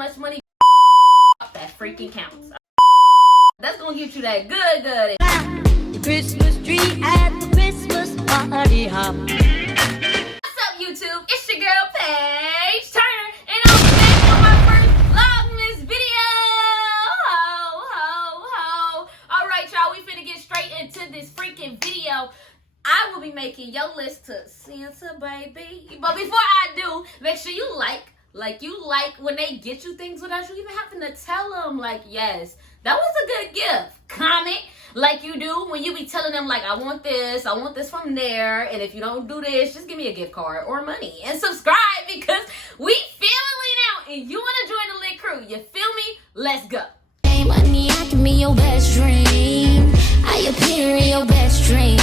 much money, that freaking counts. That's gonna get you that good. The Christmas tree at the Christmas party hop. What's up, YouTube? It's your girl, Pageeturner, and I'm back on my first Vlogmas video. Ho. Alright, y'all, we finna get straight into this freaking video. I will be making your list to Santa, baby. But before I do, make sure you like when they get you things without you even having to tell them, like, yes, that was a good gift. Comment like you do when you be telling them, like, I want this from there, and if you don't do this, just give me a gift card or money. And subscribe, because we feeling out and you want to join the lit crew. You feel me? Let's go. Hey, money, I can be your best dream. I appear in your best dream.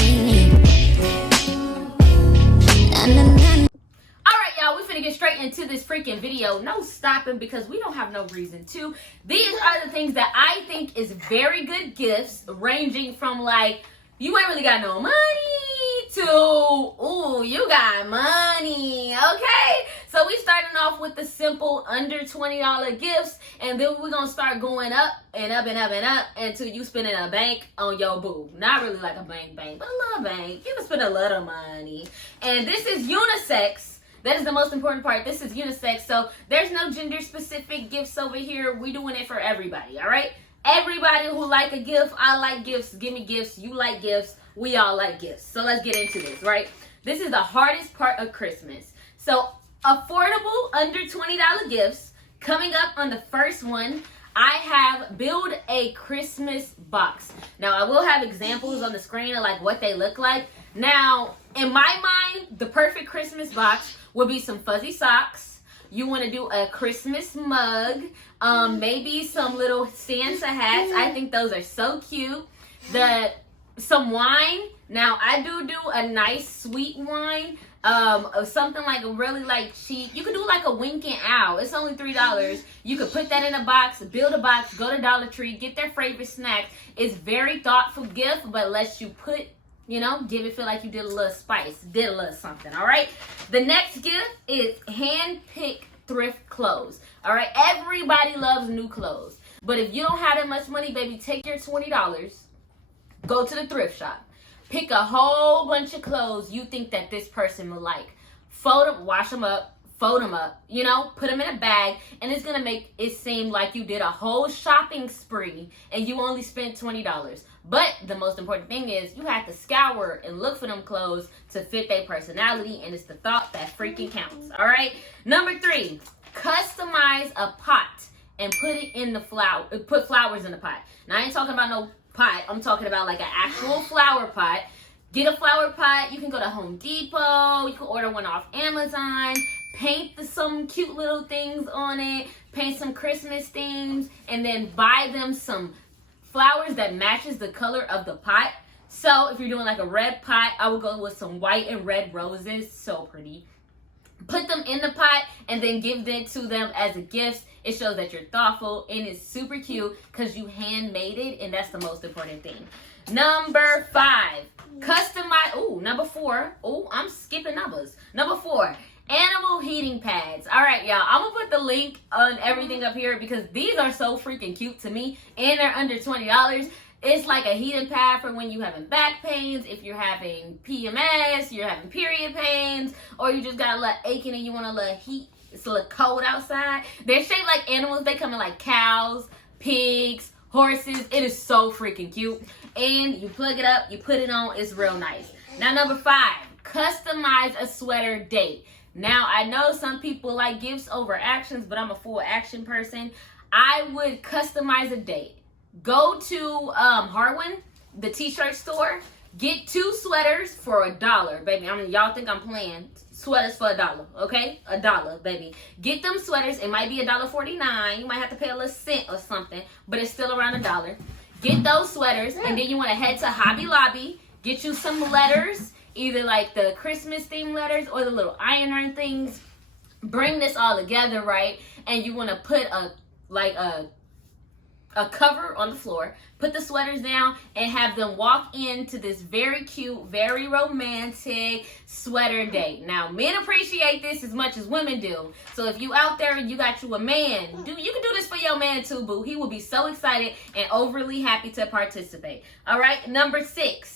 Alright, y'all, we finna get straight into this freaking video. No stopping, because we don't have no reason to. These are the things that I think is very good gifts, ranging from, like, you ain't really got no money to, ooh, you got money, okay? So we starting off with the simple under $20 gifts, and then we're gonna start going up and up and up and up until you spending a bank on your boo. Not really like a bank, but a little bank. You can spend a little money. And this is unisex. That is the most important part. This is unisex, so there's no gender specific gifts over here. We doing it for everybody, all right? Everybody who like a gift, I like gifts, give me gifts, you like gifts, we all like gifts. So let's get into this, right? This is the hardest part of Christmas. So affordable under $20 gifts. Coming up on the first one, I have build a Christmas box. Now I will have examples on the screen of like what they look like. Now, in my mind, the perfect Christmas box would be some fuzzy socks. You want to do a Christmas mug, maybe some little Santa hats. I think those are so cute. Some wine. Now I do a nice sweet wine, of something like a really like cheap. You could do like a Winkin' Owl. It's only $3. You could put that in a box, build a box, go to Dollar Tree, get their favorite snack. It's very thoughtful gift, but lets you put, you know, give it feel like you did a little spice, did a little something, all right? The next gift is hand-picked thrift clothes, all right? Everybody loves new clothes, but if you don't have that much money, baby, take your $20, go to the thrift shop, pick a whole bunch of clothes you think that this person will like, fold them, wash them up, fold them up, you know, put them in a bag, and it's gonna make it seem like you did a whole shopping spree and you only spent $20. But the most important thing is you have to scour and look for them clothes to fit their personality, and it's the thought that freaking counts, all right? Number 3, customize a pot and put it in the put flowers in the pot. Now I ain't talking about no pot, I'm talking about like an actual flower pot. Get a flower pot. You can go to Home Depot, you can order one off Amazon, paint some cute little things on it, paint some Christmas themes, and then buy them some flowers that matches the color of the pot. So if you're doing like a red pot, I would go with some white and red roses. So pretty. Put them in the pot and then give them to them as a gift. It shows that you're thoughtful, and it's super cute because you handmade it, and that's the most important thing. Number 5, customize. Number 4. I'm skipping numbers. Number 4, animal heating pads. All right, y'all, I'm gonna put the link on everything up here because these are so freaking cute to me, and they're under $20. It's like a heating pad for when you're having back pains, if you're having PMS, you're having period pains, or you just got a little aching and you want a little heat. It's a little cold outside. They're shaped like animals. They come in like cows, pigs, horses. It is so freaking cute. And you plug it up, you put it on. It's real nice. Now, number 5, customize a sweater date. Now, I know some people like gifts over actions, but I'm a full action person. I would customize a date. Go to Harwin, the t-shirt store. Get 2 sweaters for $1, baby. I mean, y'all think I'm playing. Sweaters for $1, okay? $1, baby. Get them sweaters. It might be $1.49. You might have to pay a little cent or something, but it's still around $1. Get those sweaters, and then you want to head to Hobby Lobby. Get you some letters, either like the Christmas theme letters or the little iron things. Bring this all together, right? And you want to put a a cover on the floor, put the sweaters down, and have them walk into this very cute, very romantic sweater date. Now, men appreciate this as much as women do. So if you out there and you got you a man, you can do this for your man too, boo. He will be so excited and overly happy to participate. All right, number 6.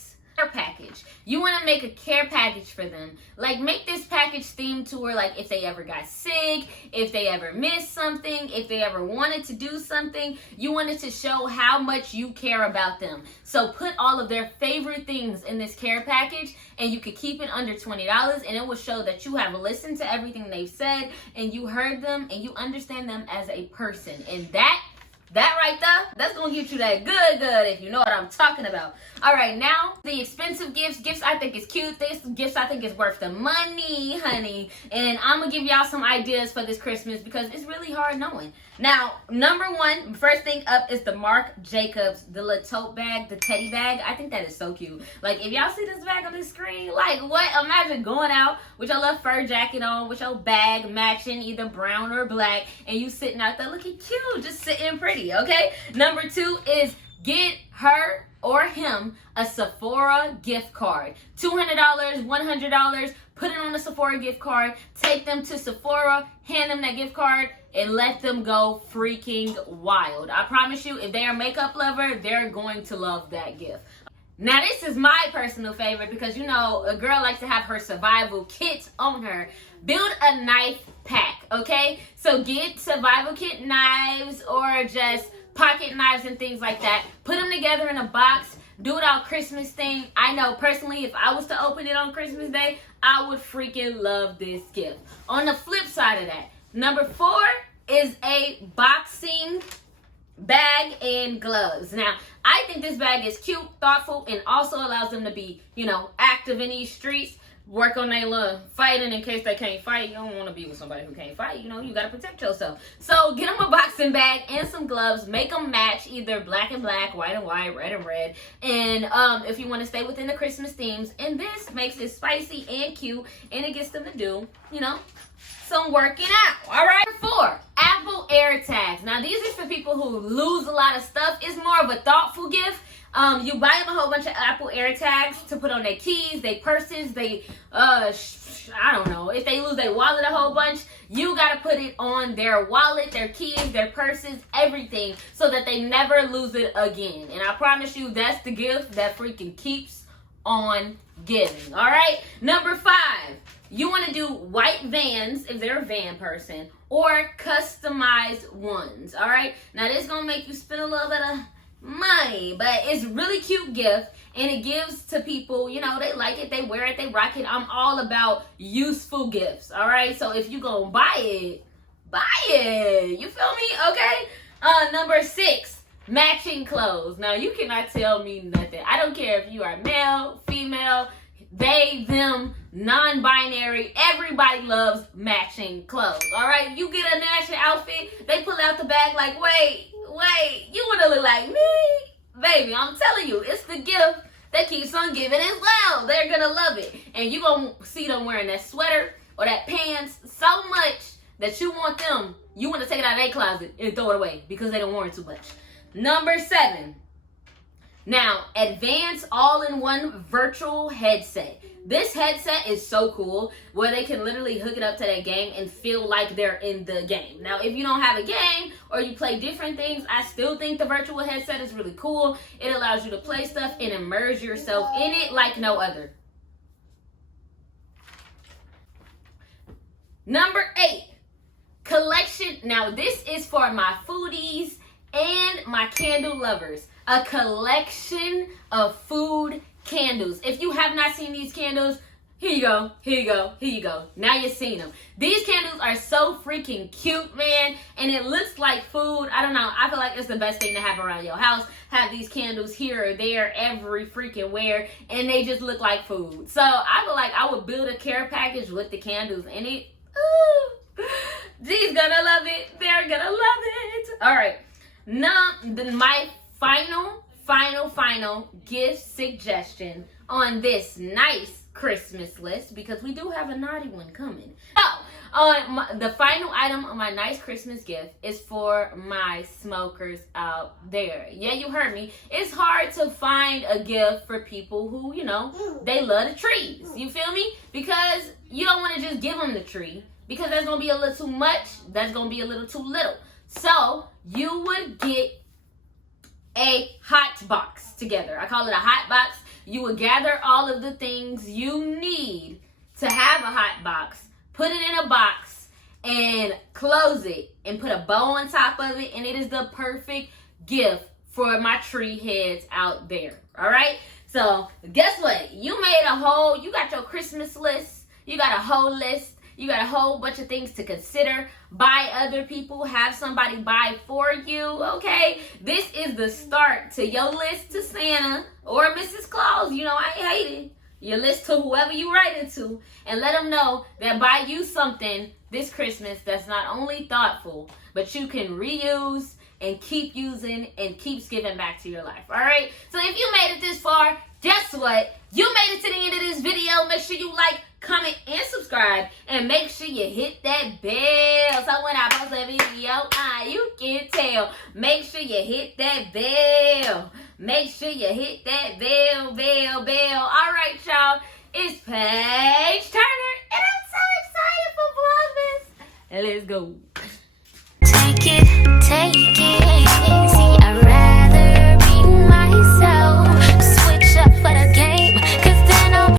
Package. You want to make a care package for them. Like, make this package themed to where, like, if they ever got sick, if they ever missed something, if they ever wanted to do something, you want it to show how much you care about them. So put all of their favorite things in this care package, and you could keep it under $20, and it will show that you have listened to everything they've said, and you heard them, and you understand them as a person. And that right there, that's gonna get you that good, if you know what I'm talking about. All right, now the expensive gifts I think is cute. This gifts I think is worth the money, honey. And I'm gonna give y'all some ideas for this Christmas because it's really hard knowing. Now, number 1, first thing up is the Marc Jacobs, the little tote bag, the teddy bag. I think that is so cute. Like, if y'all see this bag on the screen, like, what? Imagine going out with your little fur jacket on, with your bag matching either brown or black, and you sitting out there looking cute, just sitting pretty, okay? Number 2 is get her or him a Sephora gift card. $200, $100, put it on a Sephora gift card, take them to Sephora, hand them that gift card, and let them go freaking wild. I promise you, if they're a makeup lover, they're going to love that gift. Now, this is my personal favorite because, you know, a girl likes to have her survival kit on her. Build a knife pack, okay? So get survival kit knives or just pocket knives and things like that. Put them together in a box. Do it all Christmas thing. I know personally, if I was to open it on Christmas Day, I would freaking love this gift. On the flip side of that, number 4 is a boxing bag and gloves. Now, I think this bag is cute, thoughtful, and also allows them to be, you know, active in these streets. Work on their little fighting in case they can't fight. You don't want to be with somebody who can't fight. You know, you got to protect yourself. So get them a boxing bag and some gloves. Make them match either black and black, white and white, red and red. And if you want to stay within the Christmas themes. And this makes it spicy and cute. And it gets them to do, you know, some working out. All right. 4, Apple AirTags. Now, these are for people who lose a lot of stuff. It's more of a thoughtful gift. You buy them a whole bunch of Apple AirTags to put on their keys, their purses, I don't know. If they lose their wallet a whole bunch, you got to put it on their wallet, their keys, their purses, everything, so that they never lose it again. And I promise you, that's the gift that freaking keeps on giving. All right? Number 5, you want to do white Vans if they're a van person, or customized ones. All right? Now, this is going to make you spend a little bit of money, but it's really cute gift, and it gives to people, you know, they like it, they wear it, they rock it. I'm all about useful gifts. All right, so if you gonna buy it, you feel me? Okay. Number 6, matching clothes. Now, you cannot tell me nothing. I don't care if you are male, female, they, them, non-binary. Everybody loves matching clothes. All right, you get a matching outfit, they pull out the bag like, wait, you want to look like me? Baby, I'm telling you, it's the gift that keeps on giving as well. They're going to love it. And you're going to see them wearing that sweater or that pants so much that you want to take it out of their closet and throw it away because they don't wear it too much. Number 7. Now, advanced all-in-one virtual headset. This headset is so cool where they can literally hook it up to their game and feel like they're in the game. Now, if you don't have a game or you play different things, I still think the virtual headset is really cool. It allows you to play stuff and immerse yourself in it like no other. Number 8, collection. Now, this is for my foodies and my candle lovers. A collection of food candles. If you have not seen these candles, here you go. Now you've seen them. These candles are so freaking cute, man. And it looks like food. I don't know. I feel like it's the best thing to have around your house. Have these candles here or there, every freaking where. And they just look like food. So I feel like I would build a care package with the candles in it. Ooh. G's gonna love it. They're gonna love it. All right. Now, my final gift suggestion on this nice Christmas list, because we do have a naughty one coming. So, The final item on my nice Christmas gift is for my smokers out there. Yeah, you heard me. It's hard to find a gift for people who, you know, they love the trees. You feel me? Because you don't want to just give them the tree, because that's going to be a little too much. That's going to be a little too little. So you would get a hot box together. I call it a hot box. You would gather all of the things you need to have a hot box, put it in a box, and close it, and put a bow on top of it, and it is the perfect gift for my tree heads out there. All right? So guess what? You got your Christmas list. You got a whole list. You got a whole bunch of things to consider. Buy other people. Have somebody buy for you, okay? This is the start to your list to Santa or Mrs. Claus. You know, I ain't hating. Your list to whoever you write it to. And let them know that buy you something this Christmas that's not only thoughtful, but you can reuse and keep using and keeps giving back to your life, all right? So if you made it this far, guess what? You made it to the end of this video. Make sure you like, comment, and subscribe. And make sure you hit that bell. So when I post a video, you can tell. Make sure you hit that bell. Make sure you hit that bell. All right, y'all. It's Pageeturner, and I'm so excited for Vlogmas. Let's go. Take it.